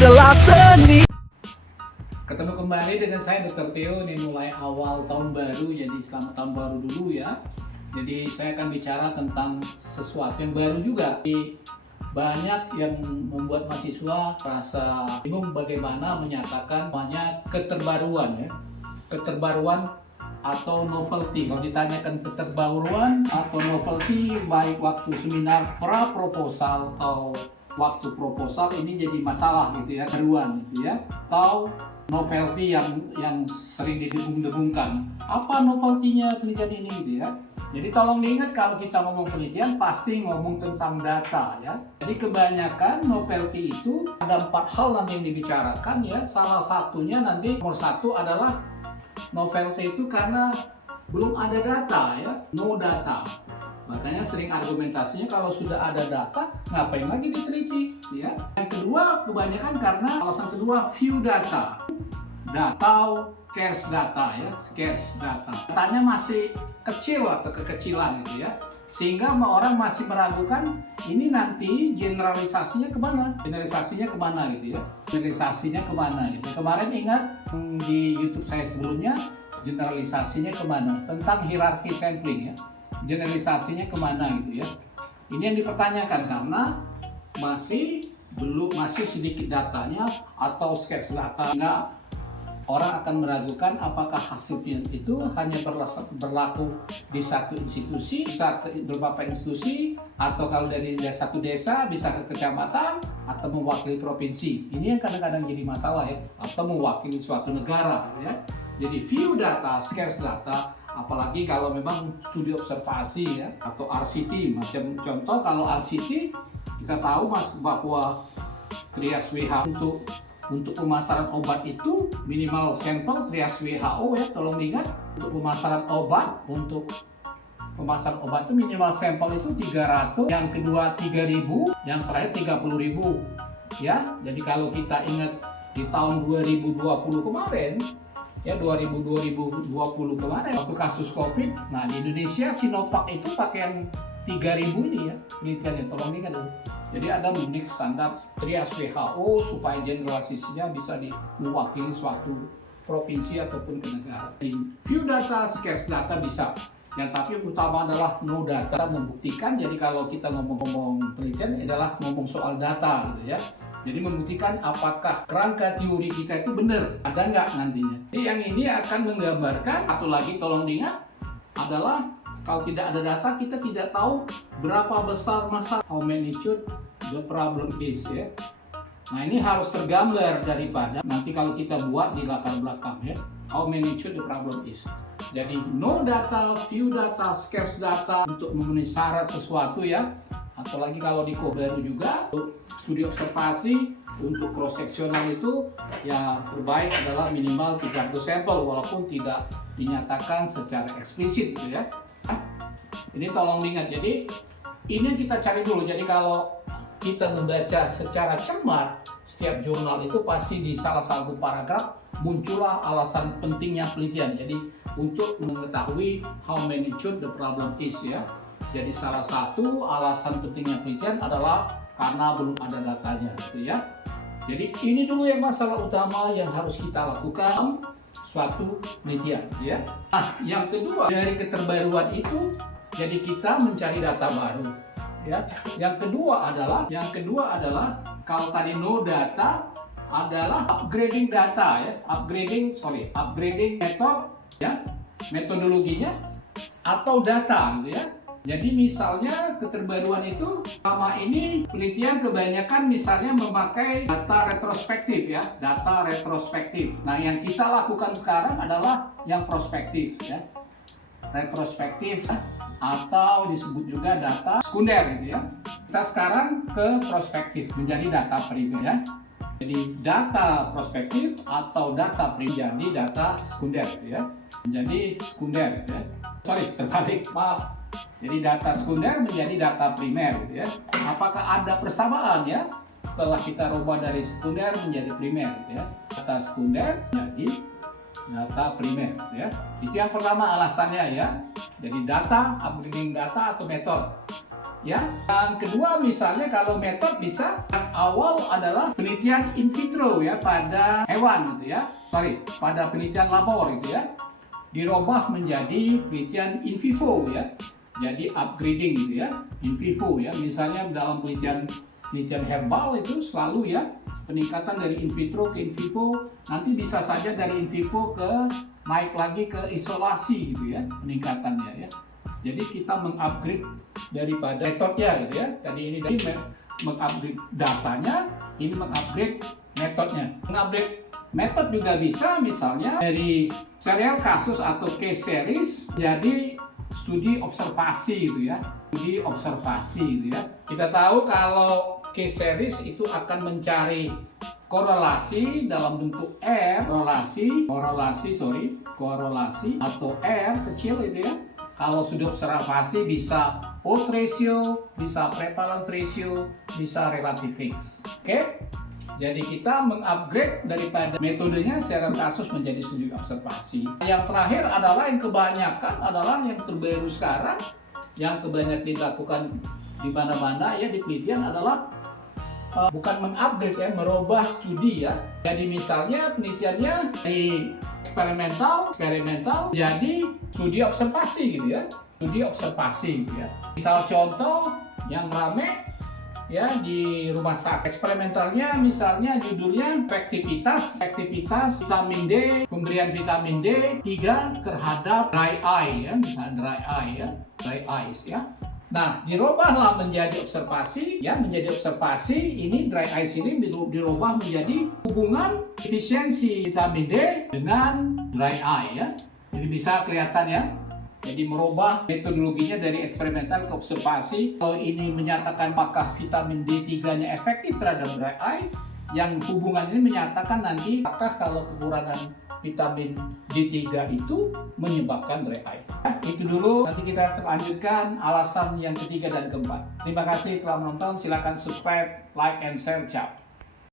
adalah seni. Ketemu kembali dengan saya Dr. Theo. Ini mulai awal tahun baru, jadi selamat tahun baru dulu ya. Jadi saya akan bicara tentang sesuatu yang baru juga. Banyak yang membuat mahasiswa rasa bingung bagaimana menyatakan banyak keterbaruan ya. Keterbaruan atau novelty. Kalau ditanyakan keterbaruan atau novelty, baik waktu seminar pra proposal atau waktu proposal, ini jadi masalah gitu ya, baruan gitu ya, atau novelty yang sering didengung-dengungkan. Apa novelty-nya penelitian ini gitu ya. Jadi tolong diingat, kalau kita ngomong penelitian pasti ngomong tentang data ya. Jadi kebanyakan novelty itu ada 4 hal nanti yang dibicarakan ya. Salah satunya nanti nomor 1 adalah novelty itu karena belum ada data ya, no data. Makanya sering argumentasinya kalau sudah ada data, ngapain lagi diteliti ya. Yang kedua kebanyakan karena alasan kedua few data atau scarce data ya, scarce data. Datanya masih kecil atau kekecilan gitu ya. Sehingga orang masih meragukan ini nanti generalisasinya kemana? Generalisasinya kemana gitu ya? Generalisasinya kemana gitu. Kemarin ingat di YouTube saya sebelumnya, generalisasinya kemana? Tentang hierarki sampling ya. Generalisasinya kemana gitu ya. Ini yang dipertanyakan karena masih sedikit datanya atau scarce data. Orang akan meragukan apakah hasilnya itu hanya berlaku di satu institusi, bisa ke beberapa institusi, atau kalau dari satu desa bisa ke kecamatan atau mewakili provinsi. Ini yang kadang-kadang jadi masalah ya, atau mewakili suatu negara ya. Jadi few data, scarce data, apalagi kalau memang studi observasi ya, atau RCT. Macam contoh kalau RCT kita tahu bahwa trias WHO untuk pemasaran obat itu minimal sampel trias WHO ya, tolong diingat, untuk pemasaran obat itu minimal sampel itu 300, yang kedua 3.000, yang terakhir 30.000 ya. Jadi kalau kita ingat di tahun 2020 kemarin ya, 2020 kemarin waktu kasus Covid, nah di Indonesia Sinovac itu pakai yang 3.000 ini ya penelitiannya, tolong diingat dulu. Jadi ada memenuhi standar trias WHO supaya generalisasinya bisa mewakili suatu provinsi ataupun ke negara. Few data, scarce data bisa. Yang tapi utama adalah no data, membuktikan. Jadi kalau kita ngomong penelitian adalah ngomong soal data gitu ya. Jadi membuktikan apakah kerangka teori kita itu benar, ada nggak nantinya. Jadi yang ini akan menggambarkan, satu lagi tolong diingat, adalah kalau tidak ada data, kita tidak tahu berapa besar masalah, how magnitude the problem is ya. Nah ini harus tergambar daripada nanti kalau kita buat di latar belakang ya, how magnitude the problem is. Jadi no data, few data, scarce data untuk memenuhi syarat sesuatu ya. Atau lagi kalau di baru juga studi observasi untuk cross sectional itu ya terbaik adalah minimal 300 sampel walaupun tidak dinyatakan secara eksplisit gitu ya. Ini tolong diingat, jadi ini yang kita cari dulu. Jadi kalau kita membaca secara cermat setiap jurnal itu pasti di salah satu paragraf muncullah alasan pentingnya penelitian. Jadi untuk mengetahui how magnitude the problem is ya. Jadi salah satu alasan pentingnya penelitian adalah karena belum ada datanya gitu ya. Jadi ini dulu yang masalah utama yang harus kita lakukan suatu penelitian ya. Nah, yang kedua dari keterbaruan itu, jadi kita mencari data baru ya. Yang kedua adalah kalau tadi no data adalah upgrading data ya, upgrading method ya, metodologinya atau data gitu ya. Jadi misalnya keterbaruan itu selama ini penelitian kebanyakan misalnya memakai data retrospektif ya, data retrospektif. Nah yang kita lakukan sekarang adalah yang prospektif ya, retrospektif ya, atau disebut juga data sekunder gitu ya. Kita sekarang ke prospektif menjadi data primer ya. Jadi data prospektif atau data primer jadi data sekunder gitu ya. Menjadi sekunder gitu ya. Sorry, terbalik, maaf. Jadi data sekunder menjadi data primer gitu ya. Apakah ada persamaan ya setelah kita rubah dari sekunder menjadi primer gitu ya. Data sekunder menjadi data primer gitu ya. Itu yang pertama alasannya ya. Jadi data, upgrading data atau metode. Ya, yang kedua misalnya kalau metode bisa yang awal adalah penelitian in vitro ya pada hewan gitu ya, pada penelitian labor gitu ya, dirubah menjadi penelitian in vivo ya, jadi upgrading gitu ya, in vivo ya, misalnya dalam penelitian herbal itu selalu ya peningkatan dari in vitro ke in vivo, nanti bisa saja dari in vivo ke naik lagi ke isolasi gitu ya peningkatannya ya. Jadi kita mengupgrade daripada metodenya gitu ya. Tadi ini dari mengupgrade datanya, ini mengupgrade metodenya. Mengupgrade metode juga bisa misalnya dari serial kasus atau case series jadi studi observasi gitu ya. Studi observasi gitu ya. Kita tahu kalau case series itu akan mencari korelasi dalam bentuk R, korelasi atau R kecil itu ya. Kalau sudah observasi bisa odds ratio, bisa prevalence ratio, bisa relative risk. Oke? Jadi kita mengupgrade daripada metodenya serial kasus menjadi studi observasi. Yang terakhir adalah yang kebanyakan adalah yang terbaru sekarang, yang kebanyakan dilakukan di mana-mana ya di penelitian adalah bukan mengupgrade ya, merubah studi ya. Jadi misalnya penelitiannya dari eksperimental jadi studi observasi gitu ya, studi observasi gitu ya. Misal contoh yang rame ya di rumah sakit eksperimentalnya misalnya judulnya efektivitas vitamin D, pemberian vitamin D3 terhadap dry eye ya, misalnya dry eyes ya. Nah, dirubahlah menjadi observasi, ya menjadi observasi. Ini dry eyes ini dirubah menjadi hubungan efisiensi vitamin D dengan dry eye ya. Jadi bisa kelihatan ya. Jadi merubah metodologinya dari eksperimental ke observasi. Kalau ini menyatakan apakah vitamin D3-nya efektif terhadap dry eye, yang hubungan ini menyatakan nanti apakah kalau kekurangan vitamin D3 itu menyebabkan dry eye. Itu dulu, nanti kita lanjutkan alasan yang ketiga dan keempat. Terima kasih telah menonton, silakan subscribe, like, and share. Ciao.